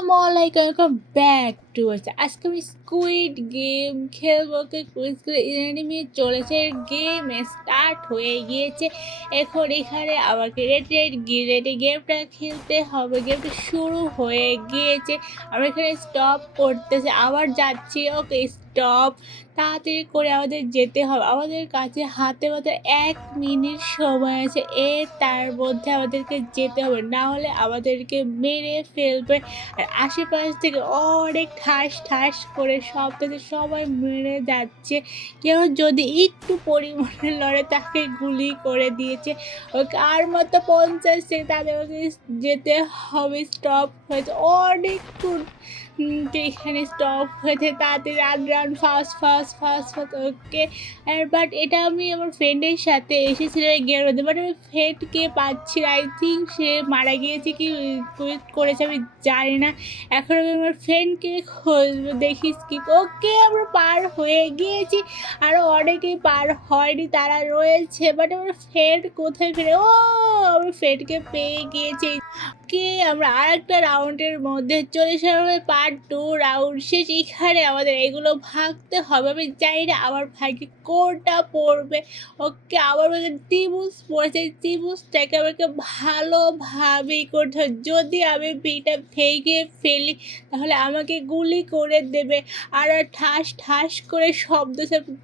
আসসালামু আলাইকুম, welcome back to আজকে আমি স্কুইড গেম খেলবো। কুইজ করে এনিমে চলেছে, গেম স্টার্ট হয়ে গিয়েছে। এখন এখানে আমাকে রেডে গেমটা খেলতে হবে। গেমটা শুরু হয়ে গিয়েছে, আমরা এখানে স্টপ করতেছে, আবার যাচ্ছি। ওকে স্টপ, তাড়াতাড়ি করে আমাদের যেতে হবে। আমাদের কাছে হাতে মাত্র 1 মিনিট সময় আছে, তার মধ্যে আমাদেরকে যেতে হবে, না হলে আমাদেরকে মেরে ফেলবে। আর আশেপাশ থেকে অনেক ঠাস ঠাস করে শব্দতে সবাই মেরে যাচ্ছে। কেউ যদি একটু পরিমাণে লড়ে তাকে গুলি করে দিয়েছে। ওকে আর মতো 50 সেকেন্ড তাদের যেতে হবে। স্টপ হয়েছে অনেকক্ষণ, তো এখানে স্টপ হয়েছে। তাড়াতাড়ি run fast fast fast fast. Okay, but এটা আমি আমার ফ্রেন্ডের সাথে এসেছিলাম এই গেমের মধ্যে, বাট আমি ফ্রেন্ডকে পাচ্ছি না। আই থিঙ্ক সে মারা গিয়েছে কি কুইট করেছে আমি জানি না। এখন আমি আমার ফ্রেন্ডকে খুঁজবো, দেখি স্কিপ। ওকে, আমরা পার হয়ে গিয়েছি, আরও অনেকেই পার হয়নি, তারা রয়েছে। বাট আমার ফ্রেন্ড কোথায় ফিরে? ও, আমার ফ্রেন্ডকে পেয়ে গিয়েছি। কে আমরা আর একটা রাউন্ডের মধ্যে চলে এসে পার্ট 2 রাউন্ড শেষ। এখানে আমাদের এগুলো ভাগতে হবে। আমি জানি না আমার ভাইকে কোনটা পড়বে। ওকে, আমার ত্রিভুজ পড়েছে, ত্রিভুজটাকে আমাকে ভালোভাবেই করতে হবে। যদি আমি বিটা ভেঙে ফেলি তাহলে আমাকে গুলি করে দেবে। আর ঠাস ঠাস করে শব্দ,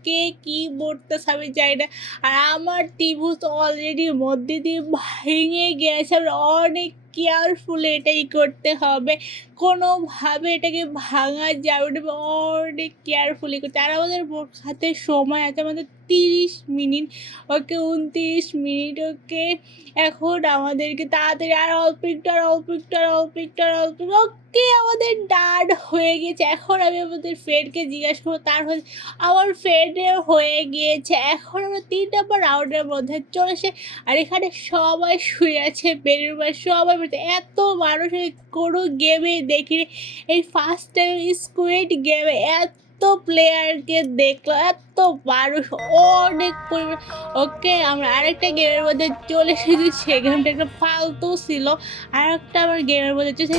কে কি পড়তেছে আমি জানি না। আর আমার ত্রিভুজ অলরেডি মধ্যে দিয়ে ভেঙে গেছে। আমরা অনেক কেয়ারফুলি এটাই করতে হবে, কোনোভাবে এটাকে ভাঙা যাবে না, অনেক কেয়ারফুলি করতে। আর আমাদের হাতে সময় আছে আমাদের 30 মিনিট। ওকে 29 মিনিট। ওকে, এখন আমাদেরকে তাড়াতাড়ি আর অল্প একটু। ওকে, আমাদের ডান হয়ে গেছে। এখন আমি আমাদের ফ্রেন্ডকে জিজ্ঞাসা করবো, তার হচ্ছে আমার ফ্রেন্ডের হয়ে গিয়েছে। এখন আমরা 3 নম্বর রাউন্ডের মধ্যে চলেছে। আর এখানে সবাই শুয়ে আছে বেডের উপর, সবাই বলছে এত মানুষ আমি কোনো গেমে দেখিনি। এই ফার্স্ট টাইম স্কুইড গেমে এত প্লেয়ারকে দেখলাম, এত মানুষ, অনেক পরিমাণ। ওকে, আমরা আরেকটা গেমের মধ্যে চলে এসেছি। সে গেমটা একটা ফালতু ছিল। আর একটা আমার গেমের মধ্যে চলেছে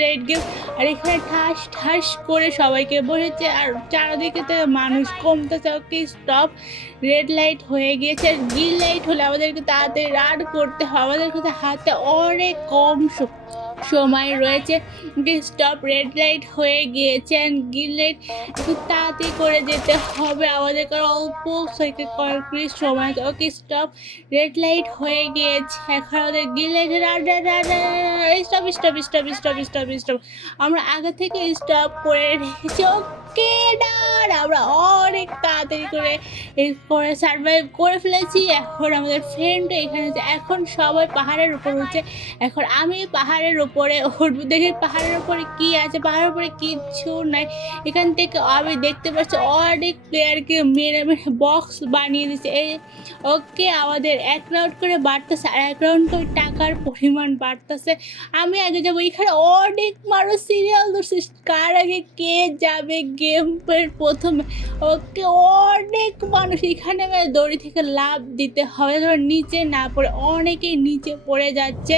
রেড গেম। আর এখানে ঠাস ঠাস করে সবাইকে বসেছে, আর চারদিকে তো মানুষ কমতেছে। ওকে স্টপ, রেড লাইট হয়ে গিয়েছে। আর গ্রিন লাইট হলে আমাদেরকে তাড়াতাড়ি রান করতে হবে। আমাদের কাছে হাতে অনেক কম সময় রয়েছে। স্টপ, রেড লাইট হয়ে গিয়েছে অ্যান্ড গ্রিন লাইট, একটু তাড়াতাড়ি করে যেতে হবে আমাদের, কারণ অল্প কয়েক সময়। ওকে স্টপ, রেড লাইট হয়ে গিয়েছে। এখন আমাদের green light. Stop stop stop stop stop stop, আমরা আগে থেকে স্টপ করে রেখেছি। ওকে ডান, আমরা অনেক তাড়াতাড়ি করে সার্ভাইভ করে ফেলেছি। এখন আমাদের ফ্রেন্ড এখানে আছে। এখন সবাই পাহাড়ের উপর উঠছে। এখন আমি পাহাড়ের উপরে উঠবো, দেখি পাহাড়ের উপরে কি আছে। পাহাড়ের উপরে কিচ্ছু নাই। এখান থেকে আমি দেখতে পাচ্ছি অনেক প্লেয়ারকে মেরে মেরে বক্স বানিয়ে দিচ্ছে। ওকে, আমাদের 1 রাউন্ড করে বাড়তেছে, আর 1 রাউন্ড করে টাকার পরিমাণ বাড়তেছে। আমি আগে যাবো। এখানে অনেক মানুষ সিরিয়াল ধরছে, কার আগে কে যাবে গেমের প্রথমে। ওকে, অনেক মানুষ। এখানে দড়ি থেকে লাফ দিতে হবে, ধর নিচে না পড়ে। অনেকেই নিচে পড়ে যাচ্ছে।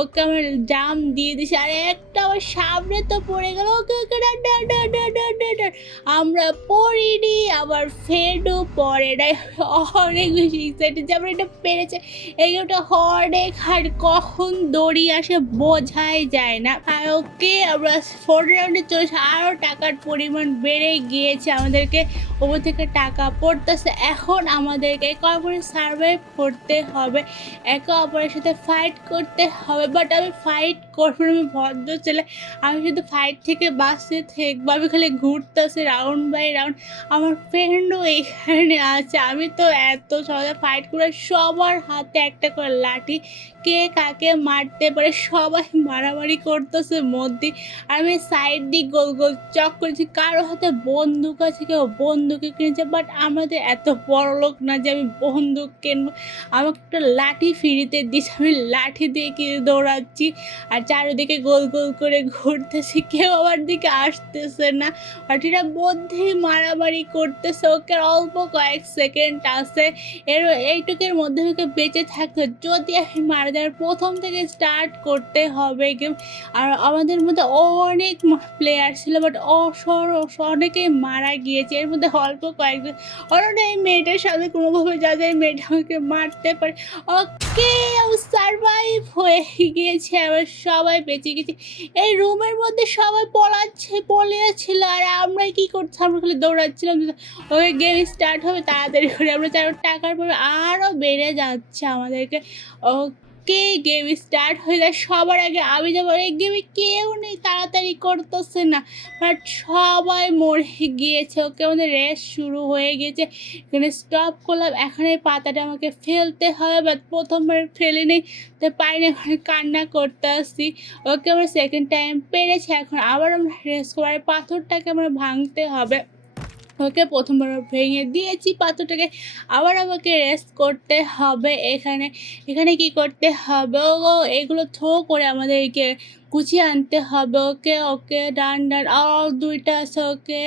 ওকে, আমার জাম দিয়ে দিছে, আর একটা আমার সামনে তো পড়ে গেল। ওকে ওকে, আমরা পড়িনি, আমার ফ্রেন্ডও পড়ে নাই। অনেক বেশি এক্সাইটেড যে আমরা এটা পেরেছে। এই গেমটা অনেক হার্ড, কখন দড়ি আসে বোঝাই যায় না। আর ওকে, আমরা 4 রাউন্ডে চলেছে, আরও টাকার পরিমাণ বেড়ে গিয়েছে। আমাদেরকে ওপর থেকে টাকা পড়তেছে। এখন আমাদেরকে একে অপরের সার্ভাইভ করতে হবে, একে অপরের সাথে ফাইট করতে হবে। বাট আমি ফাইট করবো না, আমি ভদ্র ছেলে। আমি শুধু ফাইট থেকে বাঁচতে থাকবো। আমি খালি ঘুরতেছি রাউন্ড বাই রাউন্ড। আমার ফ্রেন্ডও এখানে আছে। আমি তো এত সহজে ফাইট করে, সবার হাতে একটা করে লাঠি, কে কাকে মারতে পারে সবাই মারামারি করতেছে মধ্যে। আমি সাইড দিয়ে গোল গোল চক করেছি, কারো হাতে বন্দুক আছে, কেউ বন্দুকই কিনেছে, বাট আমাদের এত বড়লোক না যে আমি বন্দুক কিনবো। আমাকে একটা লাঠি ফ্রিতে দিয়েছে, আমি লাঠি দিয়ে দৌড়াচ্ছি আর চারিদিকে গোল গোল করে ঘুরতেছি, কেউ আমার দিকে আসতেছে না। লাঠিটা মধ্যেই মারামারি করতেছে, ওকে আর অল্প কয়েক সেকেন্ড আছে, এইটুকের মধ্যে ওকে বেঁচে থাকতে যদি আমি মারা যাওয়ার প্রথম থেকে স্টার্ট করতে হবে গেম। আর আমাদের মধ্যে অনেক প্লেয়ার ছিল, বাট অনেকেই মারা গিয়েছে, এর মধ্যে অল্প কয়েকজন। অন্য এই মেয়েটার সাথে কোনোভাবে যা যায় মেয়েটা আমাকে মারতে পারে। ওকে, সারভাইভ হয়ে গিয়েছে, আবার সবাই বেঁচে গেছে। এই রুমের মধ্যে সবাই পলিয়েছিল, আর আমরা কি করছি, আমরা খালি দৌড়াচ্ছিলাম। ওই গেম স্টার্ট হবে তাড়াতাড়ি করে, আমরা টাকার পরে আরও বেড়ে যাচ্ছে আমাদেরকে। ওকে, গেম স্টার্ট হয়ে যায়, সবার আগে আমি যাবো। এই গেমে কেউ নেই, তাড়াতাড়ি করতেছে না, বাট সবাই মরে গিয়েছে। ওকে, আমাদের রেস শুরু হয়ে গেছে, এখানে স্টপ করলাম। এখন এই পাতাটা আমাকে ফেলতে হবে, বাট প্রথমবার ফেলে নেই তো পাই না, এখন কান্না করতে আসছি। ওকে, আমরা সেকেন্ড টাইম পেরেছি, এখন আবার আমরা রেস করে পাথরটাকে আমরা ভাঙতে হবে। ওকে, প্রথমবার ভেঙে দিয়েছি পাথরটাকে, আবার আমাকে রেস্ট করতে হবে। এখানে কি করতে হবে, ও এগুলো থ্রো করে আমাদেরকে গুছিয়ে আনতে হবে। ওকে ওকে, ডান আর দুইটা আছে। Okay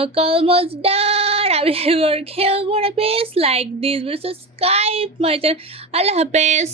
okay, almost done. আমি এবার খেলবো না। বেশ like this, subscribe my channel. আল্লাহ হাফেজ।